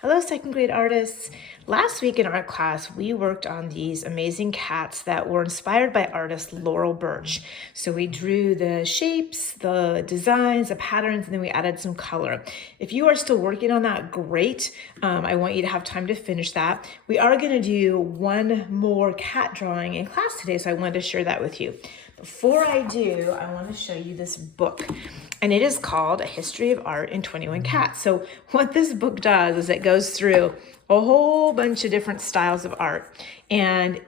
Hello, second grade artists. Last week in art class, we worked on these amazing cats that were inspired by artist Laurel Birch. So we drew the shapes, the designs, the patterns, and then we added some color. If you are still working on that, great. I want you to have time to finish that. We are going to do one more cat drawing in class today, so I wanted to share that with you. Before I do, I want to show you this book, and it is called A History of Art in 21 Cats. So what this book does is it goes through a whole bunch of different styles of art and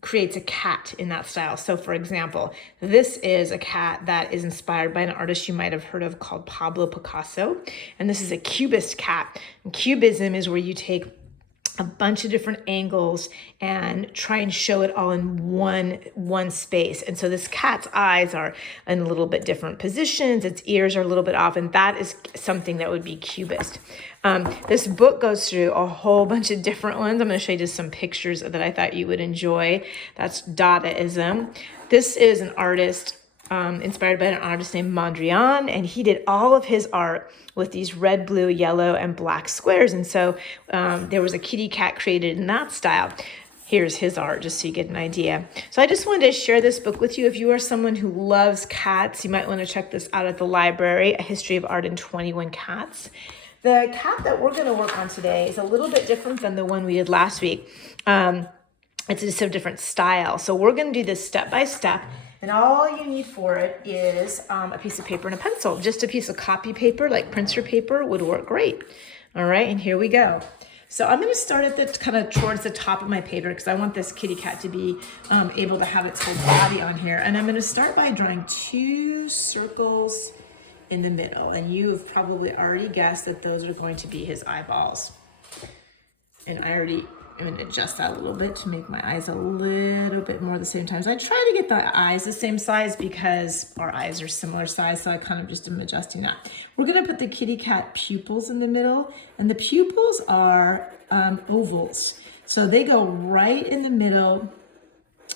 creates a cat in that style. So for example, this is a cat that is inspired by an artist you might have heard of called Pablo Picasso. And this is a cubist cat. And cubism is where you take a bunch of different angles and try and show it all in one space. And so this cat's eyes are in a little bit different positions, its ears are a little bit off, and that is something that would be cubist. This book goes through a whole bunch of different ones. I'm going to show you just some pictures that I thought you would enjoy. That's Dadaism. This is an artist inspired by an artist named Mondrian, and he did all of his art with these red, blue, yellow, and black squares. And so there was a kitty cat created in that style. Here's his art, just so you get an idea. So I just wanted to share this book with you. If you are someone who loves cats, you might want to check this out at the library, A History of Art in 21 Cats. The cat that we're going to work on today is a little bit different than the one we did last week. It's just a different style. So we're going to do this step by step. And all you need for it is a piece of paper and a pencil. Just a piece of copy paper, like printer paper, would work great. All right, and here we go. So I'm going to start at the kind of towards the top of my paper because I want this kitty cat to be able to have its whole body on here. And I'm going to start by drawing 2 circles in the middle. And you've probably already guessed that those are going to be his eyeballs. And I'm going to adjust that a little bit to make my eyes a little bit more the same time. So I try to get the eyes the same size because our eyes are similar size, so I kind of just am adjusting that. We're going to put the kitty cat pupils in the middle, and the pupils are ovals. So they go right in the middle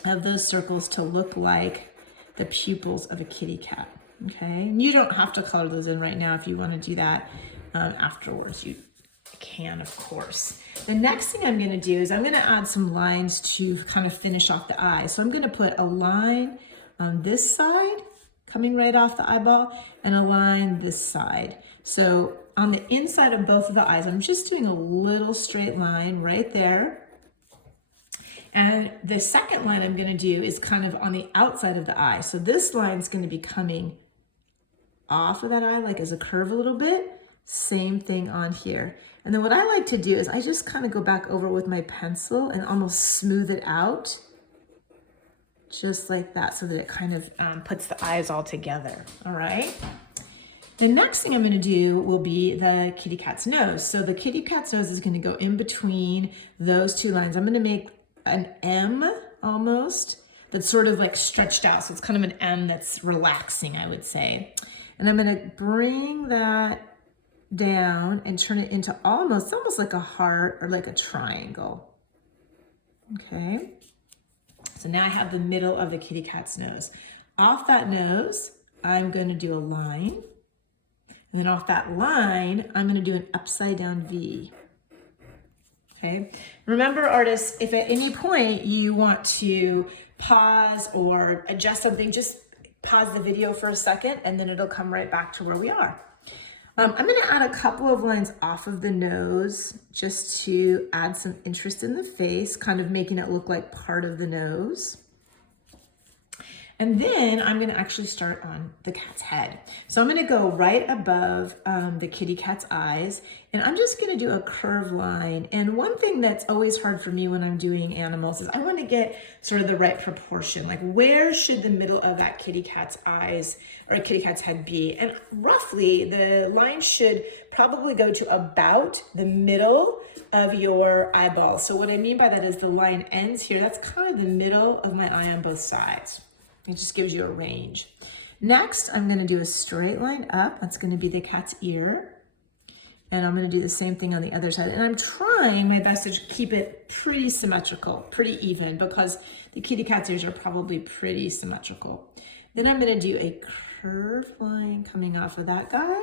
of those circles to look like the pupils of a kitty cat. Okay, and you don't have to color those in right now. If you want to do that afterwards, you can, of course. The next thing I'm going to do is I'm going to add some lines to kind of finish off the eye. So I'm going to put a line on this side coming right off the eyeball and a line this side. So on the inside of both of the eyes, I'm just doing a little straight line right there. And the second line I'm going to do is kind of on the outside of the eye. So this line is going to be coming off of that eye, like as a curve a little bit. Same thing on here. And then what I like to do is I just kind of go back over with my pencil and almost smooth it out, just like that, so that it kind of puts the eyes all together. All right. The next thing I'm going to do will be the kitty cat's nose. So the kitty cat's nose is going to go in between those 2 lines. I'm going to make an M almost that's sort of like stretched out. So it's kind of an M that's relaxing, I would say. And I'm going to bring that down and turn it into almost like a heart or like a triangle. Okay. So now I have the middle of the kitty cat's nose. Off that nose, I'm going to do a line. And then off that line, I'm going to do an upside down V. Okay. Remember, artists, if at any point you want to pause or adjust something, just pause the video for a second and then it'll come right back to where we are. I'm going to add a couple of lines off of the nose just to add some interest in the face, kind of making it look like part of the nose. And then I'm going to actually start on the cat's head. So I'm going to go right above the kitty cat's eyes, and I'm just going to do a curved line. And one thing that's always hard for me when I'm doing animals is I want to get sort of the right proportion. Like, where should the middle of that kitty cat's eyes or a kitty cat's head be? And roughly, the line should probably go to about the middle of your eyeball. So what I mean by that is the line ends here. That's kind of the middle of my eye on both sides. It just gives you a range. Next, I'm going to do a straight line up. That's going to be the cat's ear. And I'm going to do the same thing on the other side. And I'm trying my best to keep it pretty symmetrical, pretty even, because the kitty cat's ears are probably pretty symmetrical. Then I'm going to do a curved line coming off of that guy.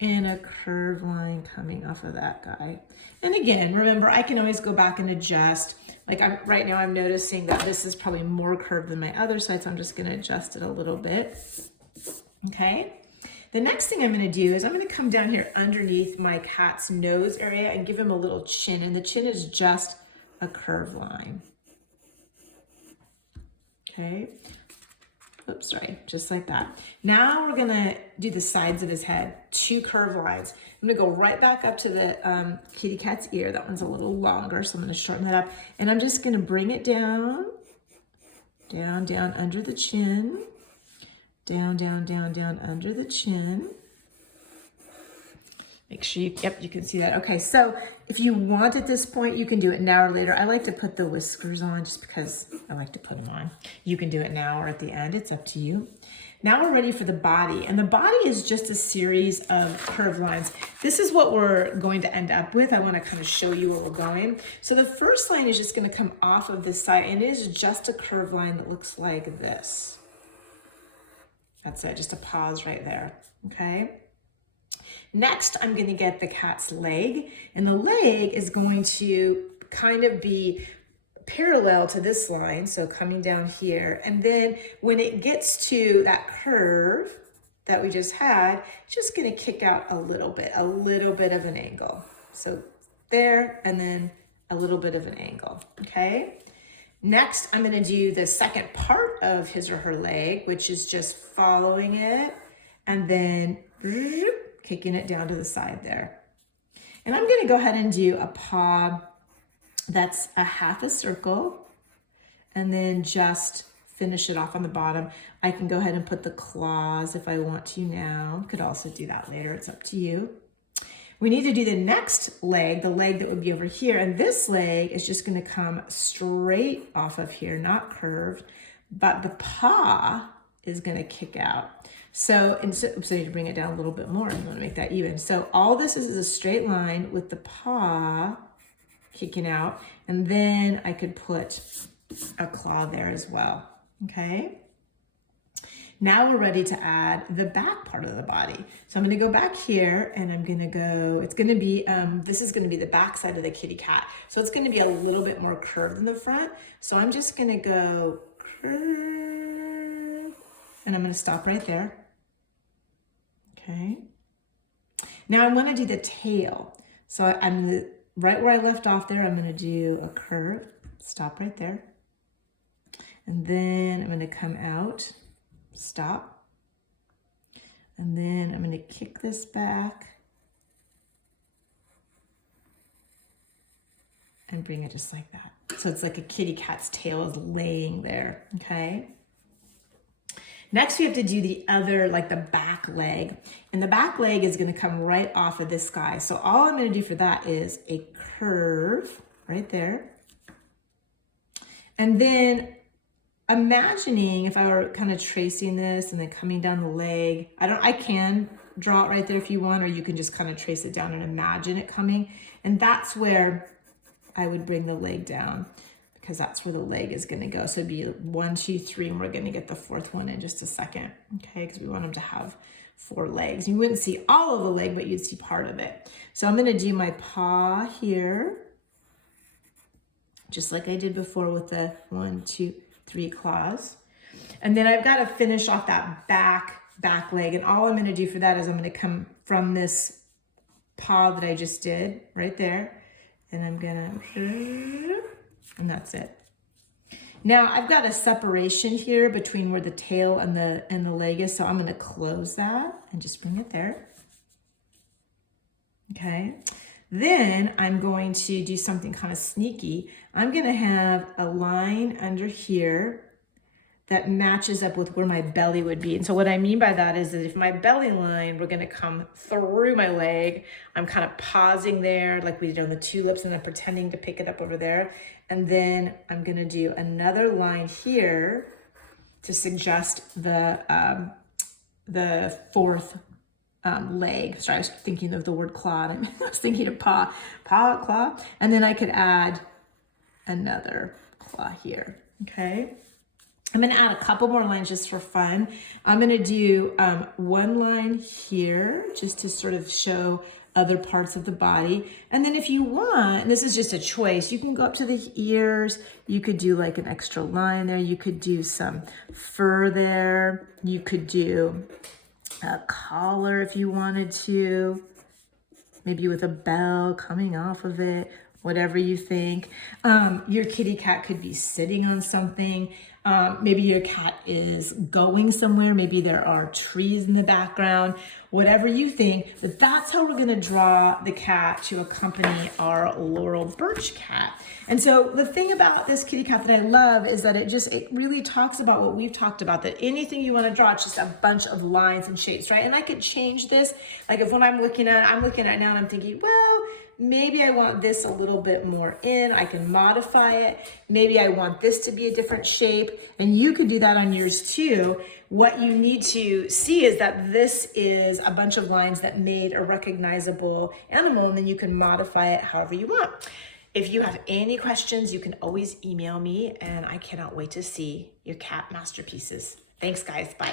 and a curved line coming off of that guy. And again, remember, I can always go back and adjust. Like right now I'm noticing that this is probably more curved than my other side, so I'm just gonna adjust it a little bit, okay? The next thing I'm gonna do is I'm gonna come down here underneath my cat's nose area and give him a little chin, and the chin is just a curved line, okay? Oops, sorry, just like that. Now we're gonna do the sides of his head, 2 curved lines. I'm gonna go right back up to the kitty cat's ear. That one's a little longer, so I'm gonna shorten that up. And I'm just gonna bring it down, down, down under the chin, down, down, down, down under the chin. Make sure you, yep, you can see that. Okay, so if you want at this point, you can do it now or later. I like to put the whiskers on just because I like to put them on. You can do it now or at the end, it's up to you. Now we're ready for the body, and the body is just a series of curved lines. This is what we're going to end up with. I want to kind of show you where we're going. So the first line is just going to come off of this side, and it is just a curved line that looks like this. That's it, just a pause right there, okay? Next, I'm going to get the cat's leg, and the leg is going to kind of be parallel to this line, so coming down here, and then when it gets to that curve that we just had, it's just going to kick out a little bit of an angle. So there, and then a little bit of an angle, okay? Next, I'm going to do the second part of his or her leg, which is just following it, and then kicking it down to the side there. And I'm gonna go ahead and do a paw that's a half a circle, and then just finish it off on the bottom. I can go ahead and put the claws if I want to now. Could also do that later, it's up to you. We need to do the next leg, the leg that would be over here, and this leg is just gonna come straight off of here, not curved, but the paw is gonna kick out. So instead, oops, I need to bring it down a little bit more. I want to make that even. So all this is a straight line with the paw kicking out, and then I could put a claw there as well, okay? Now we're ready to add the back part of the body. So I'm gonna go back here, and I'm gonna go, it's gonna be, this is gonna be the back side of the kitty cat. So it's gonna be a little bit more curved than the front. So I'm just gonna go curve, and I'm gonna stop right there. Okay. Now I want to do the tail. So I'm right where I left off there. I'm going to do a curve, stop right there. And then I'm going to come out, stop. And then I'm going to kick this back and bring it just like that. So it's like a kitty cat's tail is laying there. Okay. Next, we have to do the other, like the back leg. And the back leg is gonna come right off of this guy. So all I'm gonna do for that is a curve right there. And then imagining if I were kind of tracing this and then coming down the leg, I can draw it right there if you want, or you can just kind of trace it down and imagine it coming. And that's where I would bring the leg down, because that's where the leg is gonna go. So it'd be 1, 2, 3, and we're gonna get the 4th one in just a second, okay? Because we want them to have 4 legs. You wouldn't see all of the leg, but you'd see part of it. So I'm gonna do my paw here, just like I did before with the 1, 2, 3 claws. And then I've gotta finish off that back leg, and all I'm gonna do for that is I'm gonna come from this paw that I just did, right there, and I'm gonna, and that's it. Now I've got a separation here between where the tail and the leg is, so I'm going to close that and just bring it there. Okay. Then I'm going to do something kind of sneaky. I'm going to have a line under here that matches up with where my belly would be. And so what I mean by that is that if my belly line were gonna come through my leg, I'm kind of pausing there like we did on the tulips, and then pretending to pick it up over there. And then I'm gonna do another line here to suggest the 4th leg. Sorry, I was thinking of the word claw. I was thinking of paw, claw. And then I could add another claw here, okay? I'm gonna add a couple more lines just for fun. I'm gonna do one line here just to sort of show other parts of the body. And then if you want, and this is just a choice, you can go up to the ears. You could do like an extra line there. You could do some fur there. You could do a collar if you wanted to, maybe with a bell coming off of it, whatever you think. Your kitty cat could be sitting on something. Maybe your cat is going somewhere. Maybe there are trees in the background, whatever you think. But that's how we're gonna draw the cat to accompany our Laurel Birch cat. And so the thing about this kitty cat that I love is that it really talks about what we've talked about, that anything you want to draw, it's just a bunch of lines and shapes, right? And I could change this. Like if when I'm looking at it now and I'm thinking, well, maybe I want this a little bit more in, I can modify it. Maybe I want this to be a different shape, and you could do that on yours too. What you need to see is that this is a bunch of lines that made a recognizable animal, and then you can modify it however you want. If you have any questions, you can always email me, and I cannot wait to see your cat masterpieces. Thanks, guys. Bye.